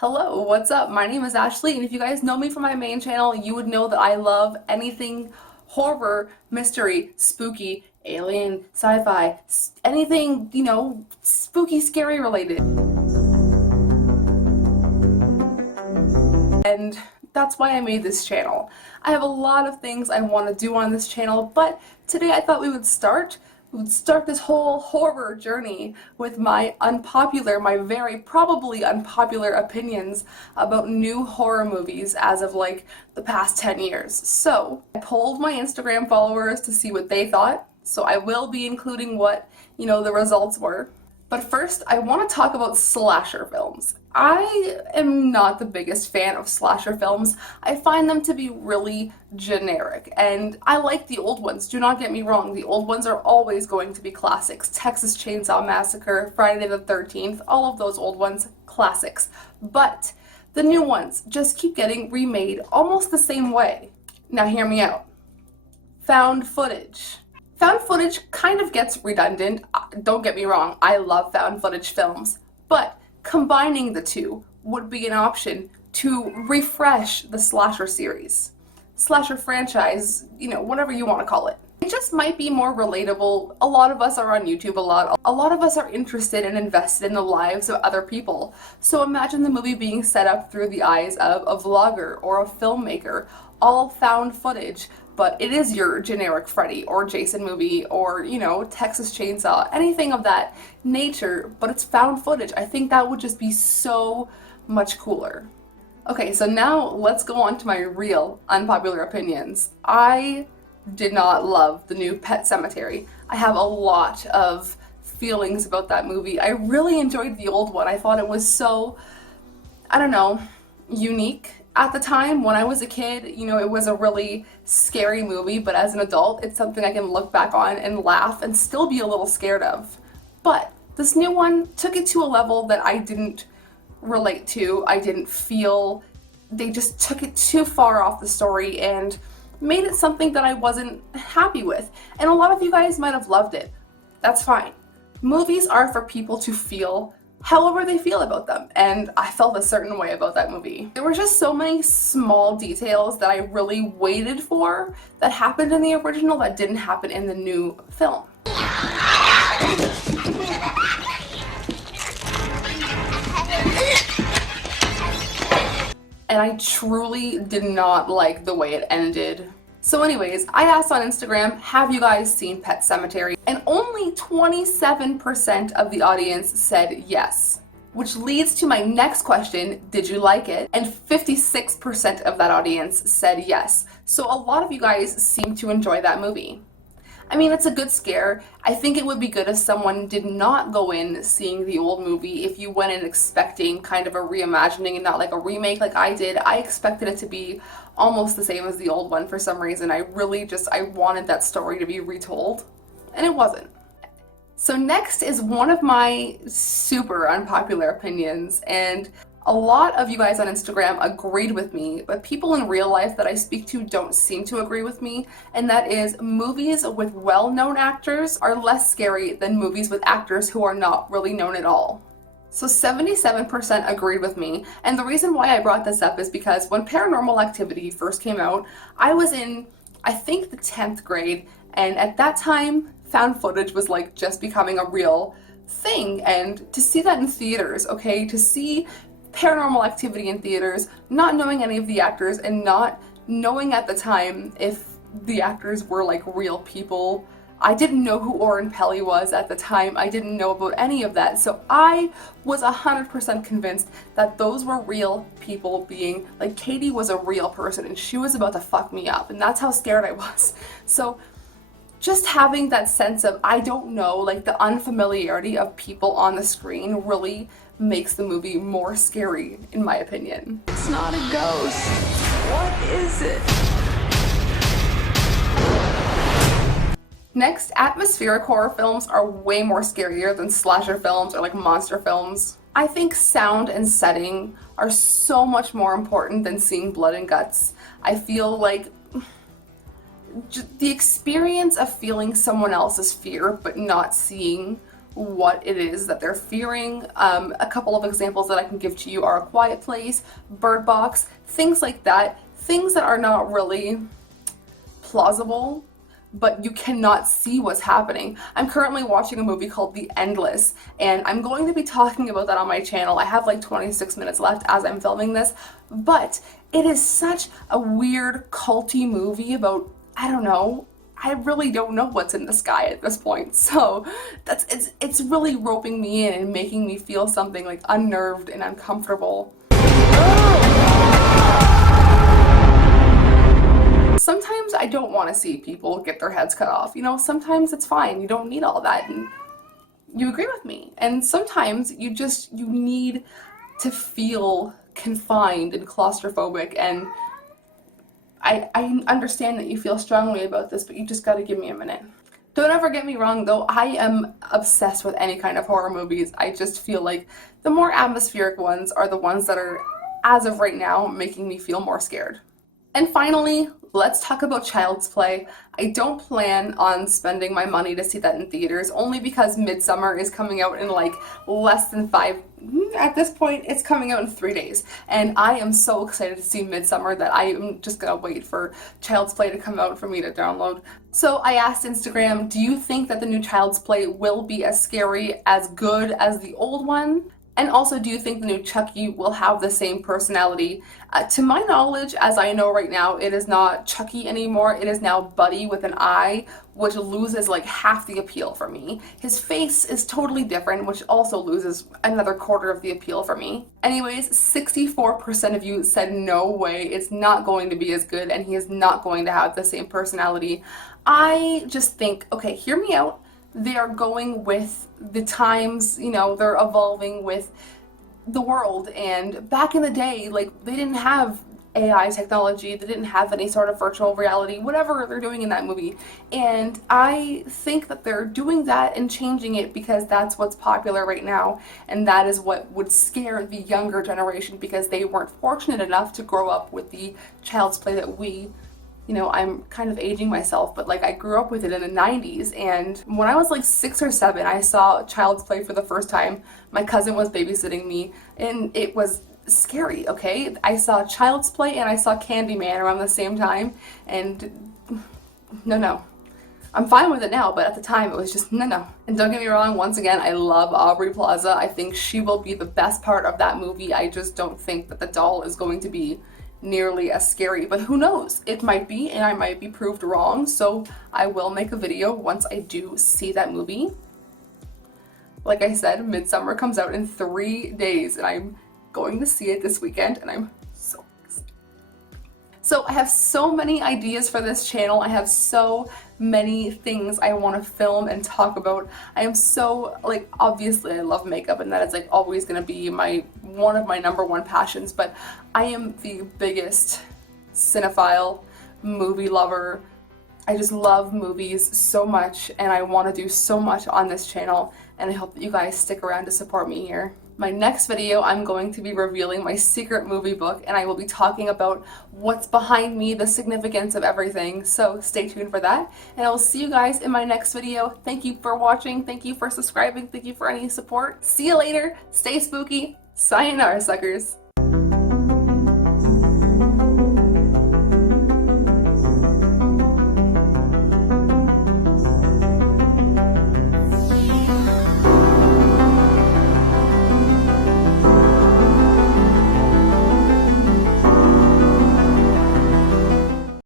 Hello, what's up? My name is Ashley, and if you guys know me from my main channel, you would know that I love anything horror, mystery, spooky, alien, sci-fi, anything, spooky, scary related. And that's why I made this channel. I have a lot of things I want to do on this channel, but today I thought we would start this whole horror journey with my very probably unpopular opinions about new horror movies as of like the past 10 years. So I polled my Instagram followers to see what they thought, so I will be including what, the results were. But first, I want to talk about slasher films. I am not the biggest fan of slasher films. I find them to be really generic, and I like the old ones, do not get me wrong. The old ones are always going to be classics. Texas Chainsaw Massacre, Friday the 13th, all of those old ones, classics. But the new ones just keep getting remade almost the same way. Now hear me out. Found footage. Found footage kind of gets redundant. Don't get me wrong, I love found footage films, but combining the two would be an option to refresh the slasher series, slasher franchise, whatever you want to call it. It just might be more relatable. A lot of us are on YouTube a lot. A lot of us are interested and invested in the lives of other people. So imagine the movie being set up through the eyes of a vlogger or a filmmaker, all found footage, but it is your generic Freddy or Jason movie or, Texas Chainsaw, anything of that nature, but it's found footage. I think that would just be so much cooler. Okay, so now let's go on to my real unpopular opinions. I did not love the new Pet Sematary. I have a lot of feelings about that movie. I really enjoyed the old one. I thought it was so, unique. At the time, when I was a kid, it was a really scary movie, but as an adult, it's something I can look back on and laugh and still be a little scared of. But this new one took it to a level that I didn't relate to. I didn't feel. They just took it too far off the story and made it something that I wasn't happy with. And a lot of you guys might have loved it. That's fine. Movies are for people to feel however they feel about them, and I felt a certain way about that movie. There were just so many small details that I really waited for that happened in the original that didn't happen in the new film. And I truly did not like the way it ended. So anyways, I asked on Instagram, have you guys seen Pet Sematary? And only 27% of the audience said yes. Which leads to my next question, did you like it? And 56% of that audience said yes. So a lot of you guys seem to enjoy that movie. I mean, it's a good scare. I think it would be good if someone did not go in seeing the old movie, if you went in expecting kind of a reimagining and not like a remake like I did. I expected it to be almost the same as the old one for some reason. I wanted that story to be retold, and it wasn't. So next is one of my super unpopular opinions, and a lot of you guys on Instagram agreed with me, but people in real life that I speak to don't seem to agree with me, and that is movies with well-known actors are less scary than movies with actors who are not really known at all. So 77% agreed with me, and the reason why I brought this up is because when Paranormal Activity first came out, I was in, I think, the 10th grade, and at that time, found footage was like just becoming a real thing, and to see that in theaters, to see Paranormal Activity in theaters, not knowing any of the actors and not knowing at the time if the actors were like real people. I didn't know who Oren Peli was at the time. I didn't know about any of that. So I was 100% convinced that those were real people being, like, Katie was a real person and she was about to fuck me up, and that's how scared I was. So just having that sense of, I don't know, like the unfamiliarity of people on the screen really makes the movie more scary, in my opinion. It's not a ghost. What is it? Next, atmospheric horror films are way more scarier than slasher films or like monster films. I think sound and setting are so much more important than seeing blood and guts. I feel like the experience of feeling someone else's fear but not seeing what it is that they're fearing. A couple of examples that I can give to you are A Quiet Place, Bird Box, things like that. Things that are not really plausible, but you cannot see what's happening. I'm currently watching a movie called The Endless, and I'm going to be talking about that on my channel. I have like 26 minutes left as I'm filming this, but it is such a weird culty movie about, I don't know, I really don't know what's in the sky at this point. So it's really roping me in and making me feel something like unnerved and uncomfortable. Sometimes I don't want to see people get their heads cut off. You know, sometimes it's fine. You don't need all that. And you agree with me. And sometimes you need to feel confined and claustrophobic. And I understand that you feel strongly about this, but you just gotta give me a minute. Don't ever get me wrong though, I am obsessed with any kind of horror movies. I just feel like the more atmospheric ones are the ones that are, as of right now, making me feel more scared. And finally, let's talk about Child's Play. I don't plan on spending my money to see that in theaters, only because Midsummer is coming out in like less than at this point, it's coming out in 3 days. And I am so excited to see Midsummer that I am just gonna wait for Child's Play to come out for me to download. So I asked Instagram, do you think that the new Child's Play will be as scary, as good as the old one? And also, do you think the new Chucky will have the same personality? To my knowledge, as I know right now, it is not Chucky anymore. It is now Buddy with an I, which loses like half the appeal for me. His face is totally different, which also loses another quarter of the appeal for me. Anyways, 64% of you said no way, it's not going to be as good and he is not going to have the same personality. I just think, okay, hear me out. They are going with the times, you know, they're evolving with the world. And back in the day, like, they didn't have AI technology, they didn't have any sort of virtual reality, whatever they're doing in that movie. And I think that they're doing that and changing it because that's what's popular right now. And that is what would scare the younger generation because they weren't fortunate enough to grow up with the Child's Play that we, you know, I'm kind of aging myself, but like I grew up with it in the 90s, and when I was like 6 or 7, I saw Child's Play for the first time. My cousin was babysitting me, and it was scary, okay? I saw Child's Play and I saw Candyman around the same time, and no. I'm fine with it now, but at the time it was just no. And don't get me wrong, once again, I love Aubrey Plaza. I think she will be the best part of that movie. I just don't think that the doll is going to be nearly as scary, but who knows? It might be, and I might be proved wrong, so I will make a video once I do see that movie. Like I said, Midsummer comes out in 3 days, and I'm going to see it this weekend, and I'm so excited. So I have so many ideas for this channel. I have so many things I want to film and talk about. I am so, like, obviously I love makeup, and that is like always going to be one of my #1 passions, but I am the biggest cinephile, movie lover. I just love movies so much, and I want to do so much on this channel, and I hope that you guys stick around to support me here. My next video, I'm going to be revealing my secret movie book, and I will be talking about what's behind me, the significance of everything, so stay tuned for that, and I will see you guys in my next video. Thank you for watching, thank you for subscribing, thank you for any support. See you later, stay spooky, sayonara suckers.